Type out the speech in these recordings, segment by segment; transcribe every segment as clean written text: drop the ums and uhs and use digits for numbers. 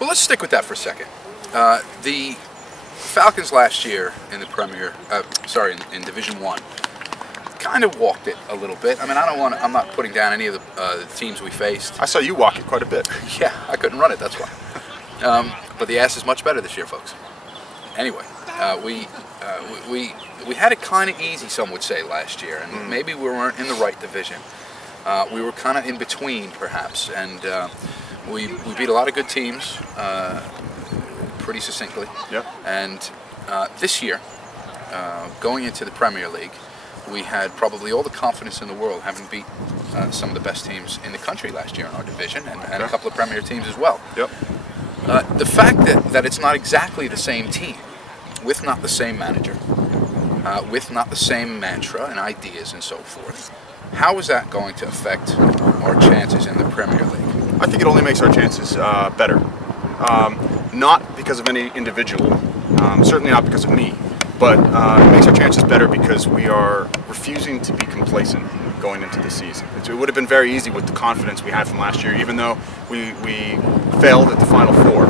Well, let's stick with that for a second. The Falcons last year in the in Division One, kind of walked it a little bit. I mean, I'm not putting down any of the teams we faced. I saw you walk it quite a bit. Yeah, I couldn't run it. That's why. But the ass is much better this year, folks. Anyway, we had it kind of easy, some would say, last year, and maybe we weren't in the right division. We were kind of in between, perhaps, and we beat a lot of good teams pretty succinctly. Yep. And this year, going into the Premier League, we had probably all the confidence in the world, having beat some of the best teams in the country last year in our division, and a couple of Premier teams as well. Yep. The fact that it's not exactly the same team, with not the same manager, with not the same mantra and ideas and so forth, how is that going to affect our chances in the Premier League? I think it only makes our chances better. Not because of any individual, certainly not because of me, but it makes our chances better because we are refusing to be complacent going into the season. It would have been very easy with the confidence we had from last year, even though we failed at the Final Four.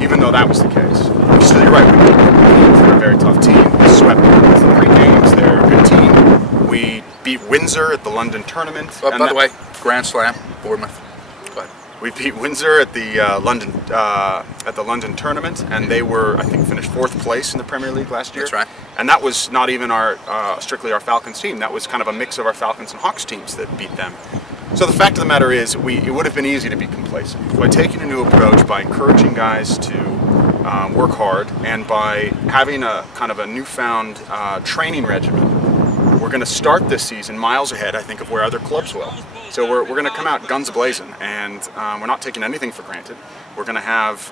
Even though that was the case, you're right, they're a very tough team. We swept them 3 games, they're a good team. We beat Windsor at the London tournament. By the way, Grand Slam, Bournemouth. Go ahead. We beat Windsor at the London tournament, and they were, I think, finished 4th place in the Premier League last year. That's right. And that was not even strictly our Falcons team. That was kind of a mix of our Falcons and Hawks teams that beat them. So the fact of the matter is, it would have been easy to be complacent. By taking a new approach, by encouraging guys to work hard, and by having a kind of a newfound training regimen, we're going to start this season miles ahead, I think, of where other clubs will. So we're going to come out guns blazing, and we're not taking anything for granted. We're going to have,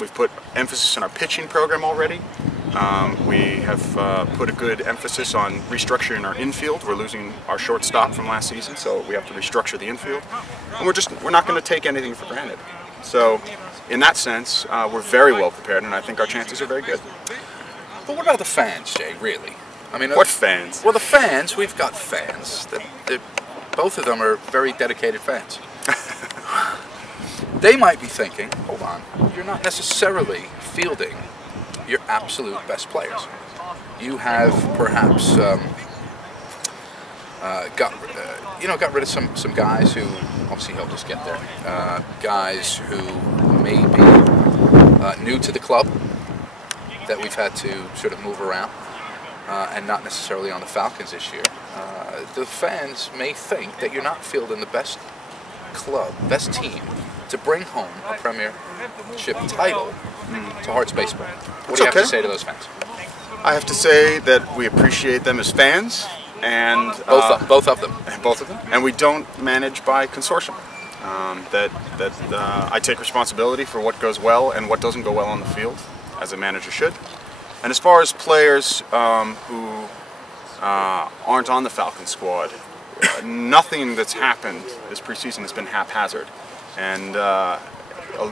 we've put emphasis on our pitching program already. We have put a good emphasis on restructuring our infield. We're losing our shortstop from last season, so we have to restructure the infield. And we're not going to take anything for granted. So in that sense, we're very well prepared, and I think our chances are very good. But what about the fans, Jay, really? I mean, what fans? Well, the fans, we've got fans. Both of them are very dedicated fans. They might be thinking, hold on, you're not necessarily fielding your absolute best players. You have perhaps got rid of some guys who obviously helped us get there. Guys who may be new to the club that we've had to sort of move around, and not necessarily on the Falcons this year. The fans may think that you're not fielding the best club, best team to bring home a premiership title to Herts baseball. What do you have to say to those fans? I have to say that we appreciate them as fans, and both of them, and we don't manage by consortium. I take responsibility for what goes well and what doesn't go well on the field, as a manager should. And as far as players who aren't on the Falcon squad, nothing that's happened this preseason has been haphazard. And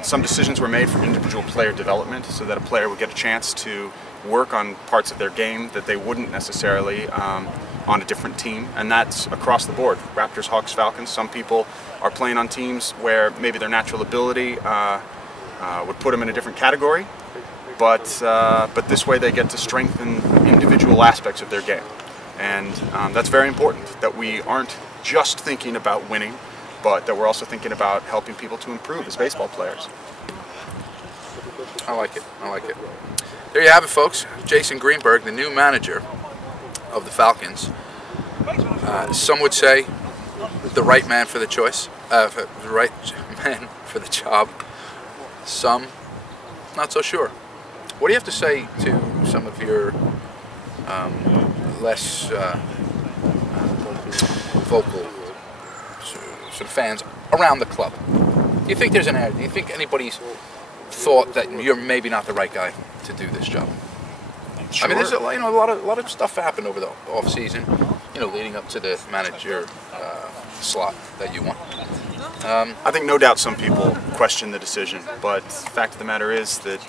some decisions were made for individual player development so that a player would get a chance to work on parts of their game that they wouldn't necessarily on a different team. And that's across the board. Raptors, Hawks, Falcons. Some people are playing on teams where maybe their natural ability would put them in a different category. But this way they get to strengthen individual aspects of their game. And that's very important, that we aren't just thinking about winning, but that we're also thinking about helping people to improve as baseball players. I like it. I like it. There you have it, folks. Jason Greenberg, the new manager of the Falcons. Some would say the right man for the choice, the right man for the job. Some not so sure. What do you have to say to some of your less vocal sort of fans around the club? Do you think there's do you think anybody's thought that you're maybe not the right guy to do this job? Sure. I mean, there's a lot of stuff happened over the off season, leading up to the manager slot that you want. I think no doubt some people question the decision, but the fact of the matter is that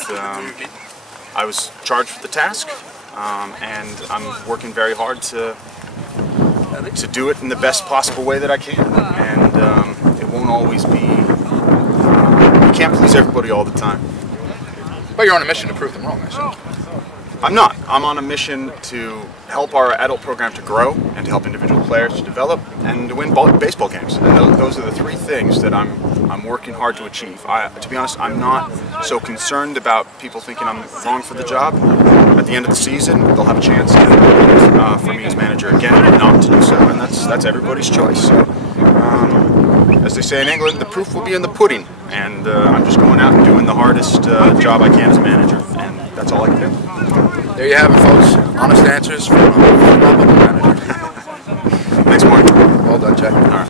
I was charged with the task, and I'm working very hard to do it in the best possible way that I can. And it won't always be can't please everybody all the time. But you're on a mission to prove them wrong, I assume. I'm not. I'm on a mission to help our adult program to grow and to help individual players to develop and to win baseball games. And those are the three things that I'm working hard to achieve. To be honest, I'm not so concerned about people thinking I'm wrong for the job. At the end of the season, they'll have a chance to, for me as manager again, not to do so, and that's everybody's choice. So, as they say in England, the proof will be in the pudding, and I'm just going out and doing the hardest job I can as a manager, and that's all I can do. There you have it, folks. Honest answers from a phenomenal manager. Thanks, Mark. Well done, Jack. All right.